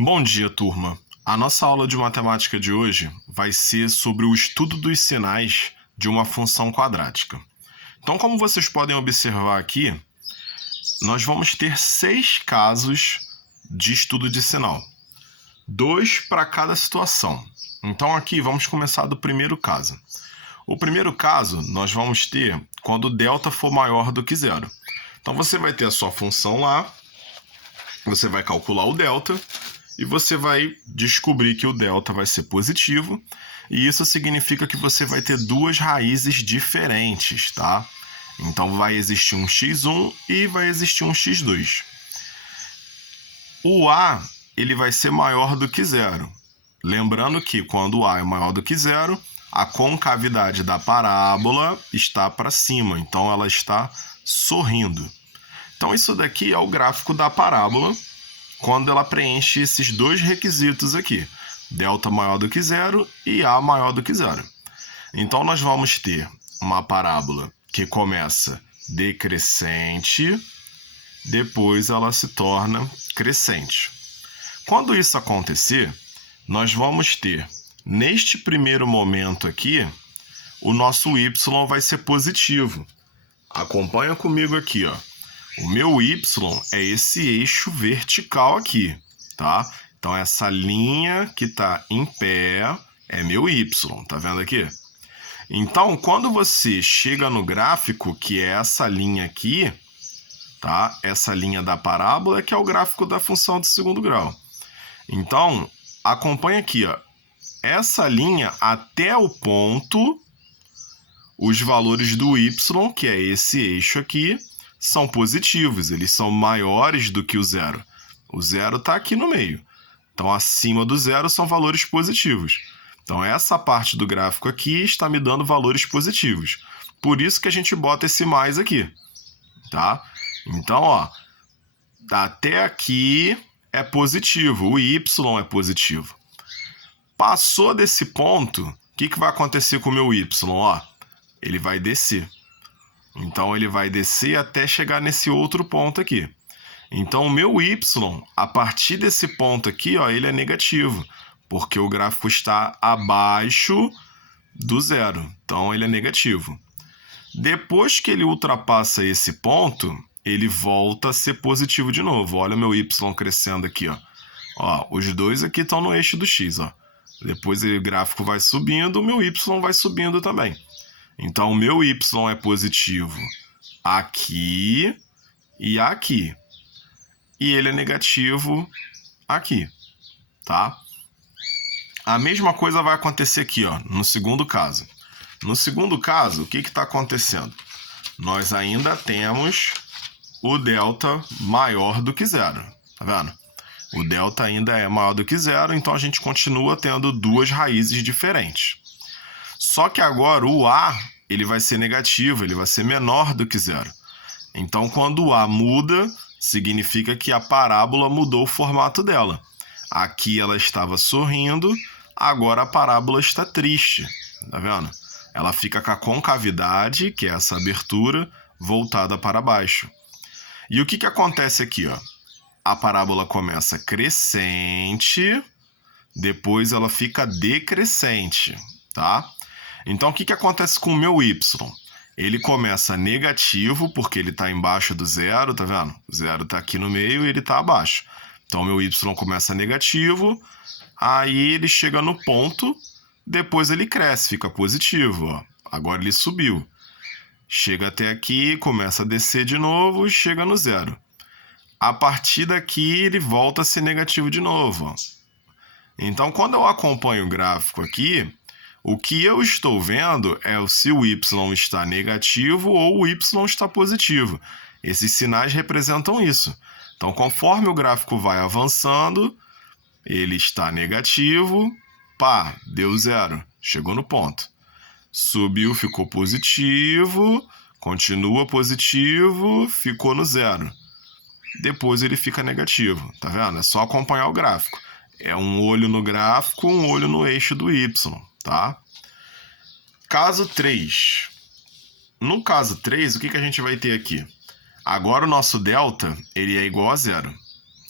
Bom dia, turma. A nossa aula de matemática de hoje vai ser sobre o estudo dos sinais de uma função quadrática. Então, como vocês podem observar aqui, nós vamos ter 6 casos de estudo de sinal, 2 para cada situação. Então, aqui vamos começar do primeiro caso. O primeiro caso nós vamos ter quando delta for maior do que zero. Então, você vai ter a sua função lá, você vai calcular o delta, e você vai descobrir que o delta vai ser positivo, e isso significa que você vai ter duas raízes diferentes, tá? Então vai existir um x1 e vai existir um x2. O a, ele vai ser maior do que zero. Lembrando que quando o a é maior do que zero, a concavidade da parábola está para cima, então ela está sorrindo. Então isso daqui é o gráfico da parábola, quando ela preenche esses dois requisitos aqui, delta maior do que zero e a maior do que zero. Então, nós vamos ter uma parábola que começa decrescente, depois ela se torna crescente. Quando isso acontecer, nós vamos ter, neste primeiro momento aqui, o nosso y vai ser positivo. Acompanha comigo aqui, ó. O meu y é esse eixo vertical aqui, tá? Então, essa linha que está em pé é meu y, tá vendo aqui? Então, quando você chega no gráfico, que é essa linha aqui, tá? Essa linha da parábola, que é o gráfico da função de segundo grau. Então, acompanha aqui, ó. Essa linha até o ponto, os valores do y, que é esse eixo aqui, são positivos, eles são maiores do que o zero. O zero está aqui no meio. Então, acima do zero são valores positivos. Então, essa parte do gráfico aqui está me dando valores positivos. Por isso que a gente bota esse mais aqui, tá? Então, ó, até aqui é positivo, o y é positivo. Passou desse ponto, o que vai acontecer com o meu y? Ó, ele vai descer. Então, ele vai descer até chegar nesse outro ponto aqui. Então, o meu y, a partir desse ponto aqui, ó, ele é negativo, porque o gráfico está abaixo do zero. Então, ele é negativo. Depois que ele ultrapassa esse ponto, ele volta a ser positivo de novo. Olha o meu y crescendo aqui, ó. Ó, os dois aqui estão no eixo do x, ó. Depois o gráfico vai subindo, o meu y vai subindo também. Então, o meu y é positivo aqui e aqui. E ele é negativo aqui, tá? A mesma coisa vai acontecer aqui, ó, no segundo caso. No segundo caso, o que está acontecendo? Nós ainda temos o delta maior do que zero, tá vendo? O delta ainda é maior do que zero, então a gente continua tendo duas raízes diferentes. Só que agora o a, ele vai ser negativo, ele vai ser menor do que zero. Então, quando o a muda, significa que a parábola mudou o formato dela. Aqui ela estava sorrindo, agora a parábola está triste, tá vendo? Ela fica com a concavidade, que é essa abertura, voltada para baixo. E o que acontece aqui, ó? A parábola começa crescente, depois ela fica decrescente, tá? Então, o que acontece com o meu y? Ele começa negativo, porque ele está embaixo do zero, tá vendo? O zero está aqui no meio e ele está abaixo. Então, o meu y começa negativo, aí ele chega no ponto, depois ele cresce, fica positivo, ó. Agora ele subiu. Chega até aqui, começa a descer de novo e chega no zero. A partir daqui, ele volta a ser negativo de novo, ó. Então, quando eu acompanho o gráfico aqui, o que eu estou vendo é se o y está negativo ou o y está positivo. Esses sinais representam isso. Então, conforme o gráfico vai avançando, ele está negativo, pá, deu zero, chegou no ponto. Subiu, ficou positivo, continua positivo, ficou no zero. Depois ele fica negativo, tá vendo? É só acompanhar o gráfico. É um olho no gráfico, um olho no eixo do y, tá? Caso 3. No caso 3, o que a gente vai ter aqui? Agora o nosso delta, ele é igual a zero,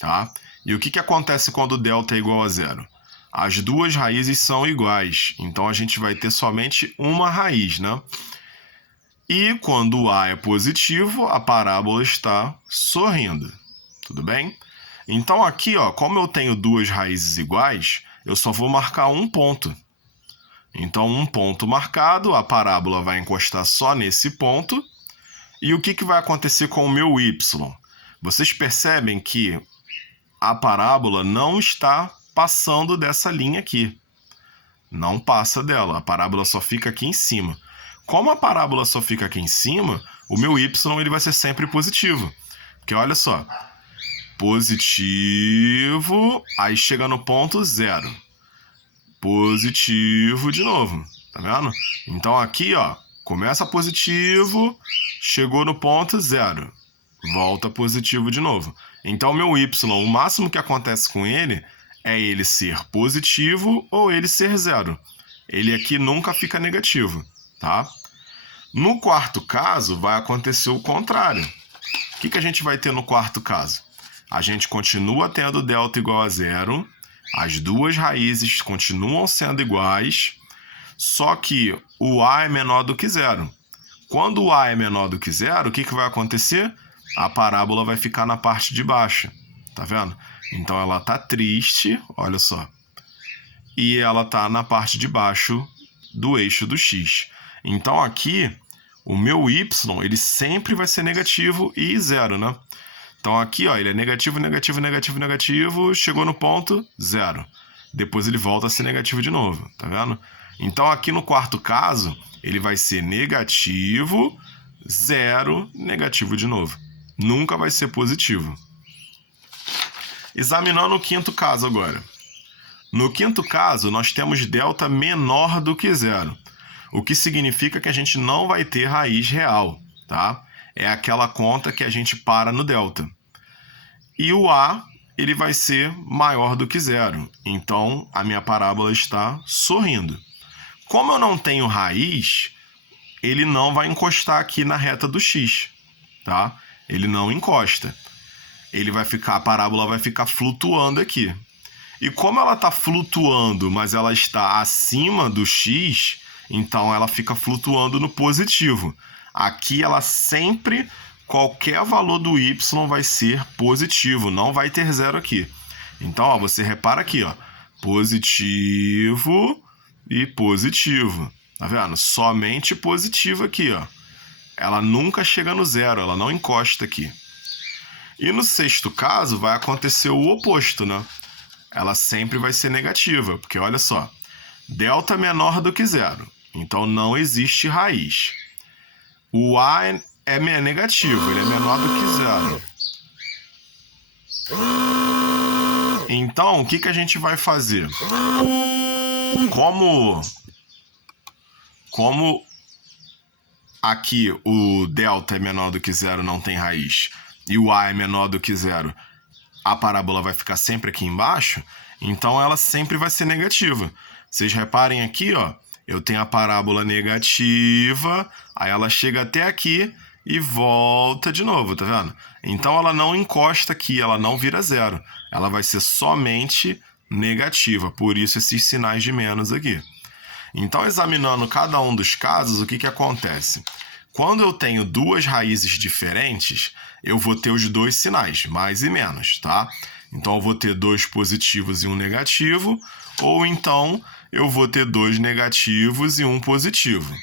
tá? E o que acontece quando o delta é igual a zero? As duas raízes são iguais, então a gente vai ter somente uma raiz, né? E quando o A é positivo, a parábola está sorrindo, tudo bem? Então aqui, ó, como eu tenho duas raízes iguais, eu só vou marcar um ponto. Então um ponto marcado, a parábola vai encostar só nesse ponto. E o que vai acontecer com o meu y? Vocês percebem que a parábola não está passando dessa linha aqui. Não passa dela, a parábola só fica aqui em cima. Como a parábola só fica aqui em cima, o meu y ele vai ser sempre positivo. Porque olha só, positivo, aí chega no ponto zero. Positivo de novo, tá vendo? Então aqui, ó, começa positivo, chegou no ponto zero, volta positivo de novo. Então meu y, o máximo que acontece com ele é ele ser positivo ou ele ser zero. Ele aqui nunca fica negativo, tá? No quarto caso, vai acontecer o contrário. O que a gente vai ter no quarto caso? A gente continua tendo delta igual a zero, as duas raízes continuam sendo iguais, só que o A é menor do que zero. Quando o A é menor do que zero, o que vai acontecer? A parábola vai ficar na parte de baixo, tá vendo? Então ela tá triste, olha só, e ela tá na parte de baixo do eixo do x. Então aqui, o meu y, ele sempre vai ser negativo e zero, né? Então aqui, ó, ele é negativo, negativo, negativo, negativo, chegou no ponto zero. Depois ele volta a ser negativo de novo, tá vendo? Então aqui no quarto caso, ele vai ser negativo, zero, negativo de novo. Nunca vai ser positivo. Examinando o quinto caso agora. No quinto caso, nós temos delta menor do que zero, o que significa que a gente não vai ter raiz real, tá? É aquela conta que a gente para no delta. E o A, ele vai ser maior do que zero, então a minha parábola está sorrindo. Como eu não tenho raiz, ele não vai encostar aqui na reta do x, tá? Ele não encosta. A parábola vai ficar flutuando aqui. E como ela está flutuando, mas ela está acima do x, então ela fica flutuando no positivo. Aqui ela sempre, qualquer valor do y vai ser positivo, não vai ter zero aqui. Então, ó, você repara aqui, ó, positivo e positivo. Tá vendo? Somente positivo aqui, ó. Ela nunca chega no zero, ela não encosta aqui. E no sexto caso vai acontecer o oposto, né? Ela sempre vai ser negativa, porque olha só, delta é menor do que zero, então não existe raiz. O A é negativo, ele é menor do que zero. Então, o que a gente vai fazer? Como aqui o delta é menor do que zero, não tem raiz, e o A é menor do que zero, a parábola vai ficar sempre aqui embaixo, então ela sempre vai ser negativa. Vocês reparem aqui, ó, eu tenho a parábola negativa, aí ela chega até aqui e volta de novo, tá vendo? Então ela não encosta aqui, ela não vira zero, ela vai ser somente negativa, por isso esses sinais de menos aqui. Então, examinando cada um dos casos, o que acontece? Quando eu tenho duas raízes diferentes, eu vou ter os dois sinais, mais e menos, tá? Então, eu vou ter dois positivos e um negativo, ou então eu vou ter dois negativos e um positivo.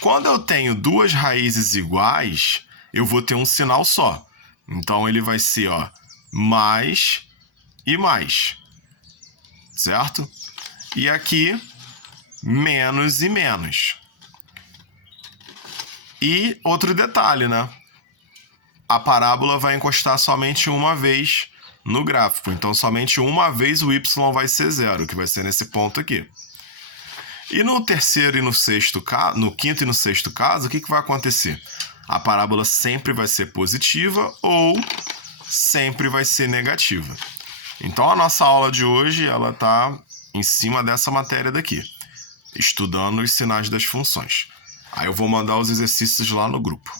Quando eu tenho duas raízes iguais, eu vou ter um sinal só. Então, ele vai ser, ó, mais e mais, certo? E aqui, menos e menos. E outro detalhe, né? A parábola vai encostar somente uma vez no gráfico. Então, somente uma vez o y vai ser zero, que vai ser nesse ponto aqui. E no terceiro e no sexto caso, no quinto e no sexto caso, o que vai acontecer? A parábola sempre vai ser positiva ou sempre vai ser negativa. Então, a nossa aula de hoje, ela está em cima dessa matéria daqui, estudando os sinais das funções. Aí eu vou mandar os exercícios lá no grupo.